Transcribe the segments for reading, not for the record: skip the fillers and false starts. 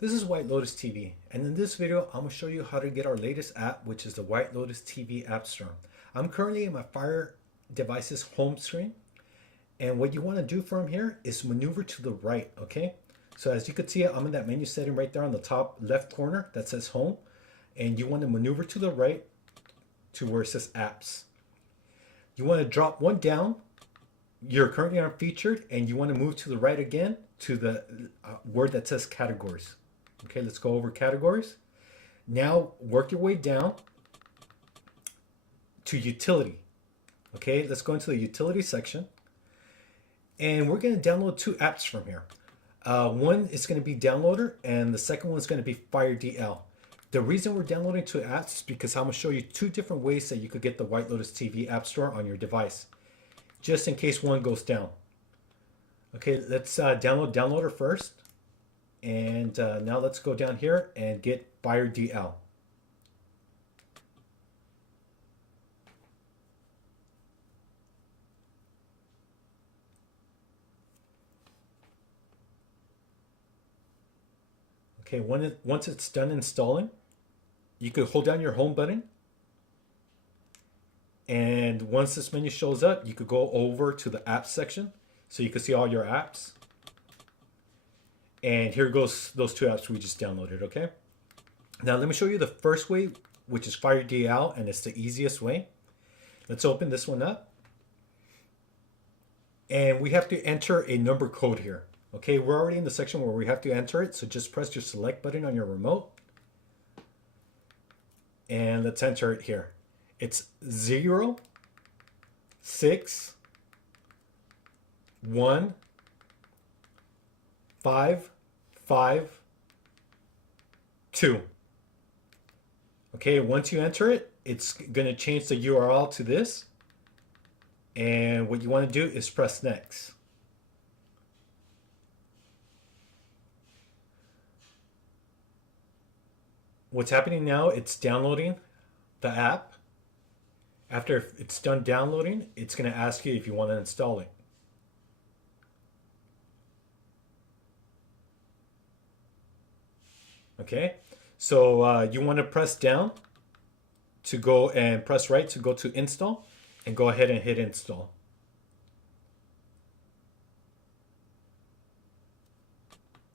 This is White Lotus TV, and in this video I'm going to show you how to get our latest app, which is the White Lotus TV App Store. I'm currently in my Fire device's home screen, and what you want to do from here is maneuver to the right, okay? So as you can see, I'm in that menu setting right there on the top left corner that says home, and you want to maneuver to the right to where it says apps. You want to drop one down. You're currently on featured, and you want to move to the right again to the word that says categories. Okay, let's go over categories. Now work your way down to utility. Okay, let's go into the utility section, and we're going to download two apps from here. One is going to be Downloader, and the second one is going to be Fire DL. The reason we're downloading two apps is because I'm going to show you two different ways that you could get the White Lotus TV App Store on your device, just in case one goes down. Okay, let's download Downloader first. And now let's go down here and get Fire DL. Okay, once it's done installing, you could hold down your home button. And once this menu shows up, you could go over to the apps section so you can see all your apps. And here goes those two apps we just downloaded, okay? Now let me show you the first way, which is Fire DL, and it's the easiest way. Let's open this one up. And we have to enter a number code here. Okay, we're already in the section where we have to enter it, so just press your select button on your remote. And let's enter it here. It's 0, 6, 1, 5, 5, 2. Okay, once you enter it, it's going to change the URL to this. And what you want to do is press next. What's happening now, it's downloading the app. After it's done downloading, it's going to ask you if you want to install it. Okay, so you want to press down to go and press right to go to install, and go ahead and hit install.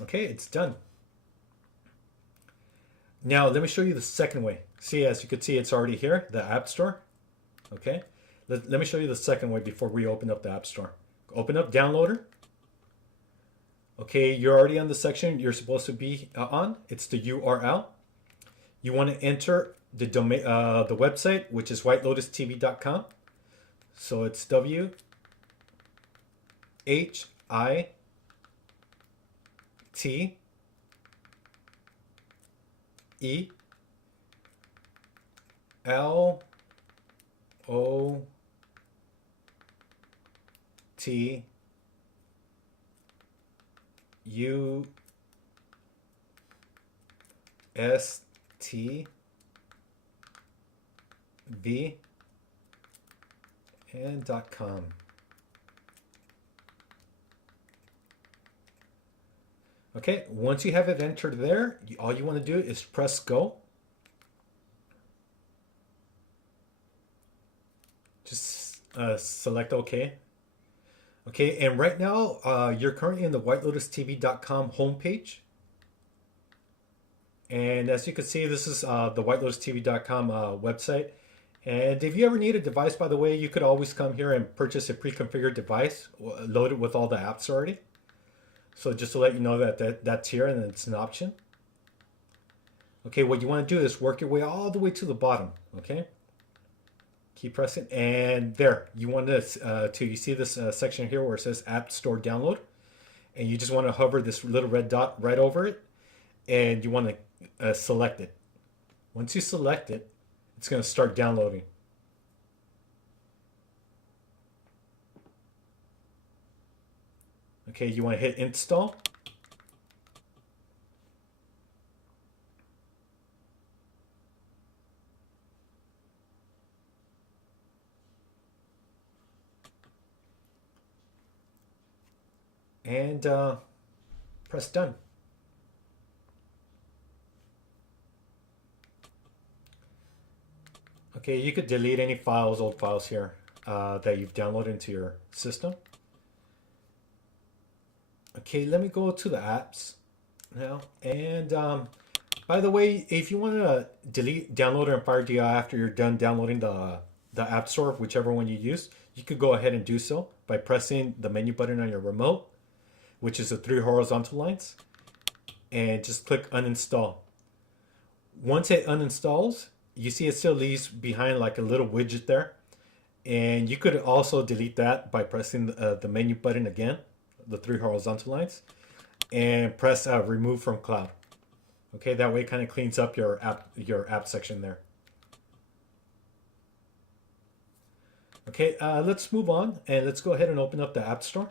Okay, it's done. Now let me show you the second way. See, as you can see, it's already here, the App Store. Okay, let me show you the second way before we open up the App Store. Open up Downloader. Okay, you're already on the section you're supposed to be on. It's the URL. You want to enter the domain, the website, which is WhiteLotus-TV.com. So it's WhiteLotus-TV and .com. Okay, once you have it entered there, all you want to do is press go. Just select OK. Okay, and right now you're currently in the WhiteLotus-TV.com homepage. And as you can see, this is the WhiteLotus-TV.com website. And if you ever need a device, by the way, you could always come here and purchase a pre-configured device loaded with all the apps already. So just to let you know that's here and it's an option. Okay, what you want to do is work your way all the way to the bottom. Okay, keep pressing, and there you want to you see this section here where it says App Store Download, and you just want to hover this little red dot right over it, and you want to select it. Once you select it, it's going to start downloading. Okay, you want to hit install. And press done. Okay, you could delete any files, old files here that you've downloaded into your system. Okay, let me go to the apps now. And by the way, if you want to delete, download, and fire DI after you're done downloading the App Store, whichever one you use, you could go ahead and do so by pressing the menu button on your remote, which is the three horizontal lines, and just click uninstall. Once it uninstalls, you see it still leaves behind like a little widget there. And you could also delete that by pressing the menu button again, the three horizontal lines, and press remove from cloud. Okay, that way it kind of cleans up your app section there. Okay, let's move on and let's go ahead and open up the App Store.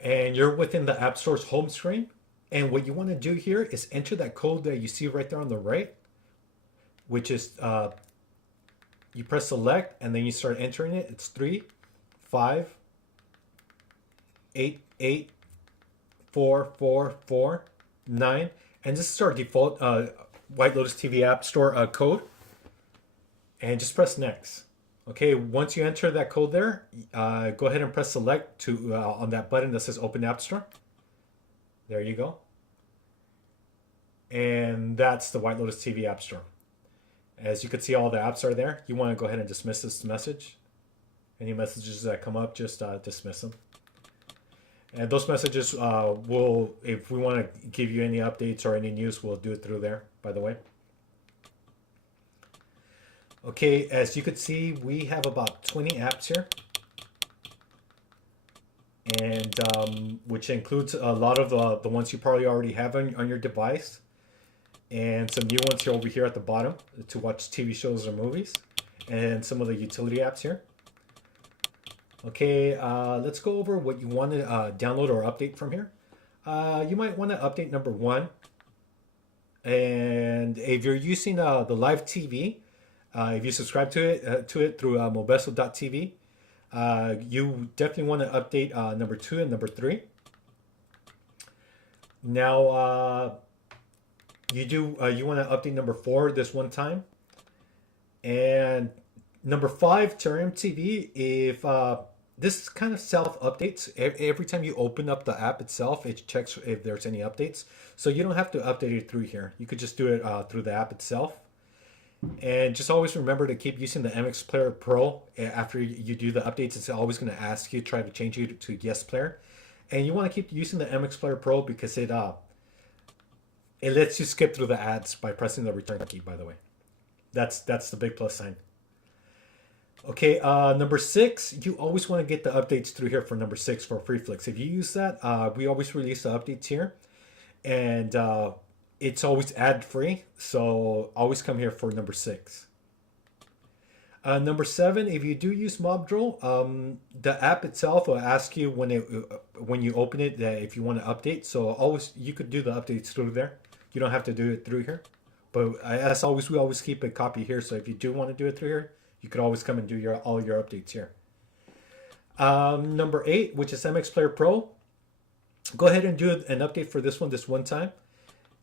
And you're within the App Store's home screen. And what you want to do here is enter that code that you see right there on the right, which is you press select and then you start entering it. It's 3, 5, 8, 8, 4, 4, 4, 9. And this is our default White Lotus TV App Store code. And just press next. Okay, once you enter that code there, go ahead and press select to on that button that says Open App Store. There you go. And that's the White Lotus TV App Store. As you can see, all the apps are there. You want to go ahead and dismiss this message. Any messages that come up, just dismiss them. And those messages will, if we want to give you any updates or any news, we'll do it through there, by the way. Okay, as you can see, we have about 20 apps here. And which includes a lot of the ones you probably already have on your device. And some new ones here over here at the bottom to watch TV shows or movies. And some of the utility apps here. Okay, let's go over what you want to download or update from here. You might want to update number 1. And if you're using the live TV, if you subscribe to it through mobeso.tv, you definitely want to update number 2 and number 3. Now, you want to update number 4 this one time. And number 5, Terrarium TV, if this kind of self-updates. Every time you open up the app itself, it checks if there's any updates. So you don't have to update it through here. You could just do it through the app itself. And just always remember to keep using the MX Player Pro after you do the updates. It's always going to ask you, try to change you to Yes Player. And you want to keep using the MX Player Pro because it lets you skip through the ads by pressing the return key, by the way. That's the big plus sign. Okay, number 6, you always want to get the updates through here for number 6 for FreeFlix. If you use that, we always release the updates here. And it's always ad-free, so always come here for number 6. Number 7, if you do use Mobdro, the app itself will ask you when you open it that if you want to update. So always you could do the updates through there. You don't have to do it through here. But as always, we always keep a copy here. So if you do want to do it through here, you could always come and do all your updates here. Number 8, which is MX Player Pro, go ahead and do an update for this one time.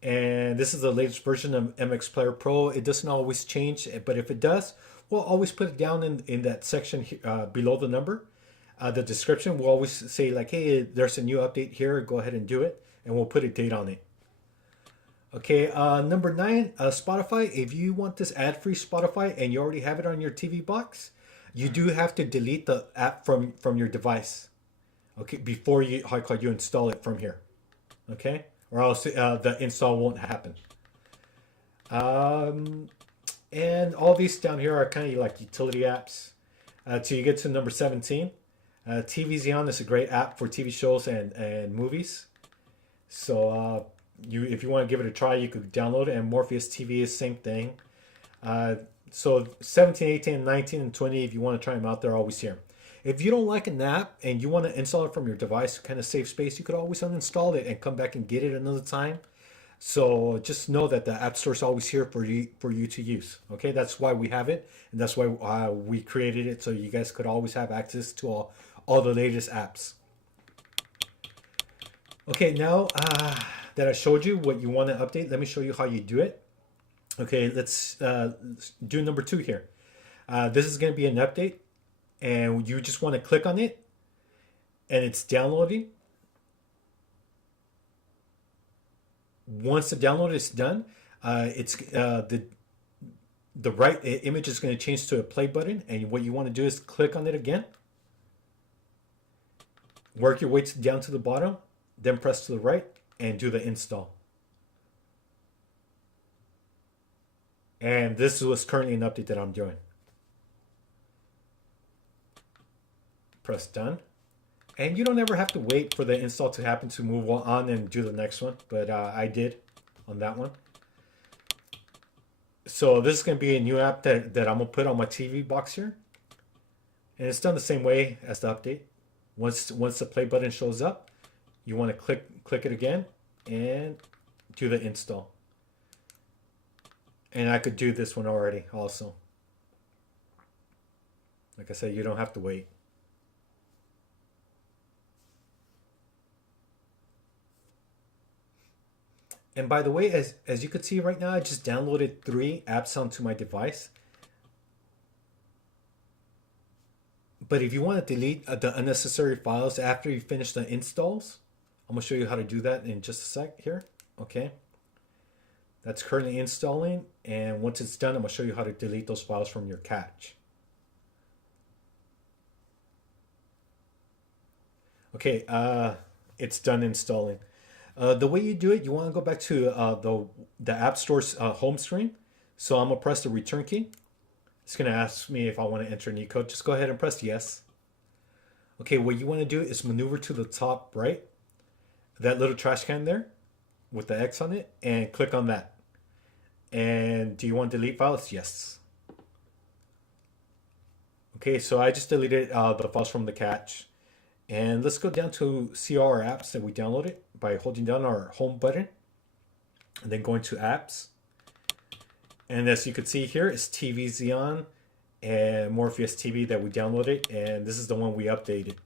And this is the latest version of MX Player Pro. It doesn't always change, but if it does, we'll always put it down in that section below the number. The description will always say like, hey, there's a new update here. Go ahead and do it. And we'll put a date on it. Okay, number 9, Spotify. If you want this ad-free Spotify and you already have it on your TV box, you do have to delete the app from your device. Okay, before you install it from here. Okay, or else the install won't happen. And all these down here are kind of like utility apps. Till you get to number 17. TV Xeon is a great app for TV shows and movies. So if you want to give it a try, you could download it. And Morpheus TV is same thing. So 17, 18, 19, and 20, if you want to try them out, they're always here. If you don't like an app and you want to install it from your device to kind of save space, you could always uninstall it and come back and get it another time. So just know that the App Store is always here for you to use. Okay, that's why we have it, and that's why we created it, so you guys could always have access to all the latest apps. Okay, now that I showed you what you want to update, let me show you how you do it. Okay, let's do number 2 here. This is going to be an update, and you just want to click on it, and it's downloading. Once the download is done, it's the right image is going to change to a play button, and what you want to do is click on it again. Work your way down to the bottom, then press to the right, and do the install. And this was currently an update that I'm doing. Press done. And you don't ever have to wait for the install to happen to move on and do the next one, but I did on that one. So this is going to be a new app that I'm going to put on my TV box here. And it's done the same way as the update. Once the play button shows up, you want to click it again and do the install. And I could do this one already also. Like I said, you don't have to wait. And by the way, as you can see right now, I just downloaded 3 apps onto my device. But if you want to delete the unnecessary files after you finish the installs, I'm going to show you how to do that in just a sec here. Okay. That's currently installing. And once it's done, I'm going to show you how to delete those files from your cache. Okay, it's done installing. The way you do it, you want to go back to the App Store's home screen. So I'm going to press the return key. It's going to ask me if I want to enter any code. Just go ahead and press yes. Okay, what you want to do is maneuver to the top right, that little trash can there with the X on it, and click on that. And do you want to delete files? Yes. Okay, so I just deleted the files from the cache. And let's go down to see all our apps that we downloaded by holding down our home button and then going to apps. And as you can see here, it's TV Xeon and Morpheus TV that we downloaded, and this is the one we updated.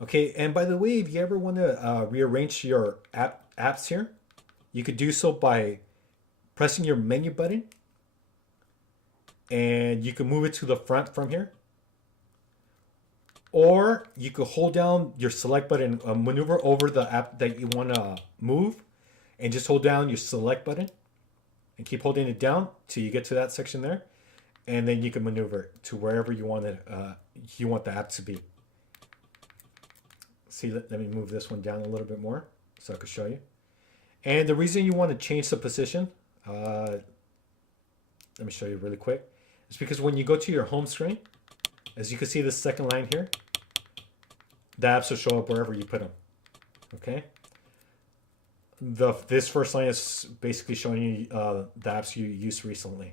Okay, and by the way, if you ever want to rearrange your apps here, you could do so by pressing your menu button, and you can move it to the front from here. Or you could hold down your select button, maneuver over the app that you want to move, and just hold down your select button and keep holding it down till you get to that section there, and then you can maneuver it to wherever you want it. You want the app to be. See, let me move this one down a little bit more so I can show you. And the reason you want to change the position, let me show you really quick, is because when you go to your home screen, as you can see this second line here, the apps will show up wherever you put them. Okay. This first line is basically showing you the apps you used recently.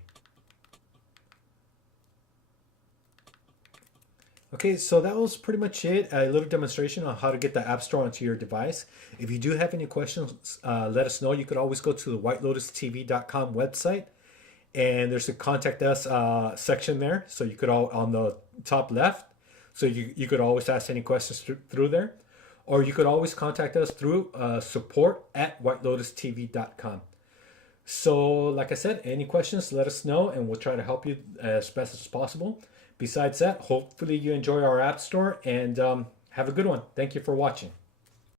Okay, so that was pretty much it. A little demonstration on how to get the App Store onto your device. If you do have any questions, let us know. You could always go to the WhiteLotus-TV.com website, and there's a contact us section there. So you could on the top left. So you could always ask any questions through there. Or you could always contact us through support@WhiteLotus-TV.com. So like I said, any questions, let us know, and we'll try to help you as best as possible. Besides that, hopefully you enjoy our App Store, and have a good one. Thank you for watching.